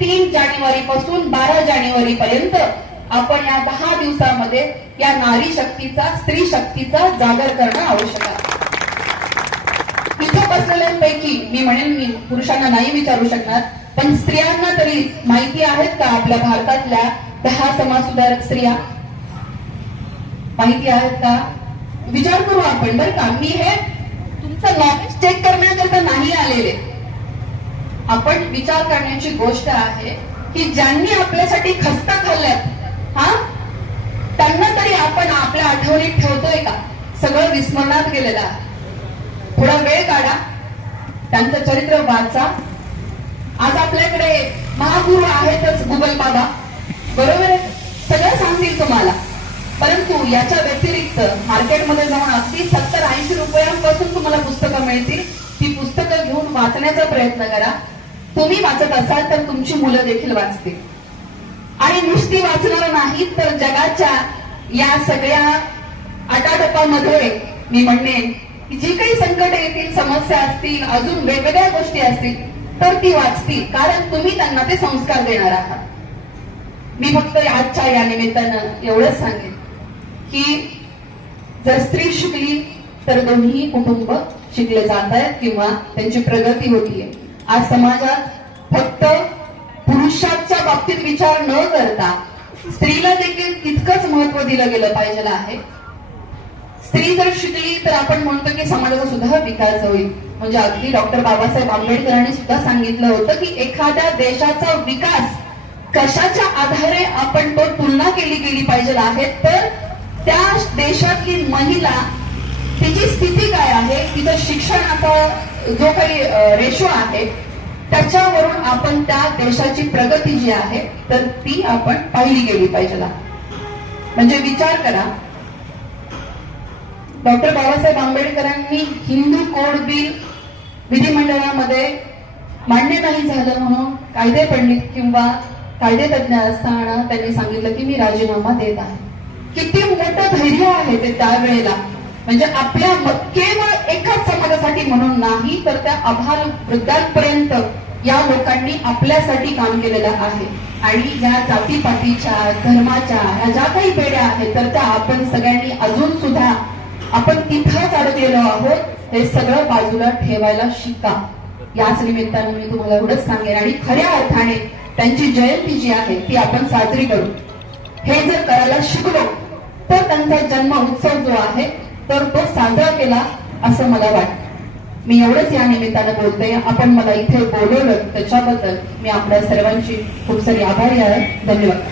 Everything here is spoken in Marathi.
3 जानेवारी पासून 12 जानेवारी पर्यंत आपण या 10 दिवसामध्ये या नारी शक्तीचा, स्त्री शक्तीचा जागर करणं आवश्यक आहे. इथं बसलेल्यांपैकी मी म्हणेन, मी पुरुषांना नाही विचारू शकणार, पण स्त्रियांना तरी माहिती आहेत का आपल्या भारतातल्या 10 समाजसुधारक स्त्रिया माहिती आहेत का? विचार करू आपण बरं का. मी हे तुमचं नॉलेज चेक करण्याकरता नाही आलेले. आपण विचार करण्याची गोष्ट आहे की ज्यांनी आपल्यासाठी खस्ता खाल्ल्यात, त्यांना तरी आपण आपल्या आठवणीत ठेवतोय का? सगळं विस्मरणात गेलेलं आहे. थोडा वेळ काढा, त्यांचं चरित्र वाचा. आज आपल्याकडे महागुरु आहेतच, गुगल बाबा, बरोबर आहे, सगळं सांगतील तुम्हाला. परंतु याच्या व्यतिरिक्त मार्केटमध्ये जाऊन अगदी 70-80 रुपयांपासून तुम्हाला पुस्तकं मिळतील. ती पुस्तकं घेऊन वाचण्याचा प्रयत्न करा. तुम्ही वाचत असाल तर तुमची मुलं देखील वाचतील. आणि नुसती वाचणार नाही तर जगाच्या या सगळ्या आटाटपामध्ये मी म्हणेन की जी काही संकट येतील, समस्या असतील, अजून वेगवेगळ्या गोष्टी असतील तर ती वाचतील, कारण तुम्ही त्यांना ते संस्कार देणार आहात. मी फक्त आजच्या या निमित्तानं एवढंच सांगेन की जर स्त्री शिकली तर दोन्ही कुटुंब शिकले जात आहेत किंवा त्यांची प्रगती होतीये. आज समाजात फक्त पुरुषाच्या बाबतीत विचार न करता स्त्रीला देखील तितकंच महत्व दिलं गेलं पाहिजे आहे. स्त्री जर शिकली तर आपण म्हणतो की समाजाचा सुद्धा विकास होईल. म्हणजे अगदी डॉक्टर बाबासाहेब आंबेडकरांनी सुद्धा सांगितलं होतं की एखाद्या देशाचा विकास कशाच्या आधारे आपण तो तुलना केली गेली पाहिजे आहे, तर त्या देशातली महिला, तिची स्थिती काय आहे, तिचं शिक्षणाचा जो काही रेशो आहे त्याच्यावरून आपण त्या देशाची प्रगती जी आहे तर ती आपण पाहिली गेली पाहिजे. म्हणजे विचार करा, डॉक्टर बाबासाहेब आंबेडकरांनी हिंदू कोड बिल विधिमंडळामध्ये मान्य नाही झालं म्हणून कायदे पंडित किंवा कायदे तज्ञ असताना त्यांनी सांगितलं की मी राजीनामा देत आहे. किती मोठं धैर्य आहे ते त्यावेळेला. म्हणजे आपल्या केवळ एकाच समाजासाठी म्हणून नाही तर त्या आभार वृद्धांपर्यंत या लोकांनी आपल्यासाठी काम केलेलं आहे. आणि या जातीपातीच्या, धर्माच्या ह्या ज्या काही पेढ्या आहेत तर त्या आपण सगळ्यांनी अजून सुद्धा आपण तिथंच अडकलेलो आहोत. हे सगळं बाजूला ठेवायला शिका. याच निमित्तानं मी तुम्हाला एवढंच सांगेन. आणि खऱ्या अर्थाने त्यांची जयंती जी आहे ती आपण साजरी करू. हे जर करायला शिकलो तर त्यांचा जन्म उत्सव जो आहे तर तो साजरा केला असं मला वाटतं. मी एवढंच या निमित्तानं बोलते. आपण मला इथे बोलवलं त्याच्याबद्दल मी आपल्या सर्वांची खूप सारी आभारी आहे. धन्यवाद.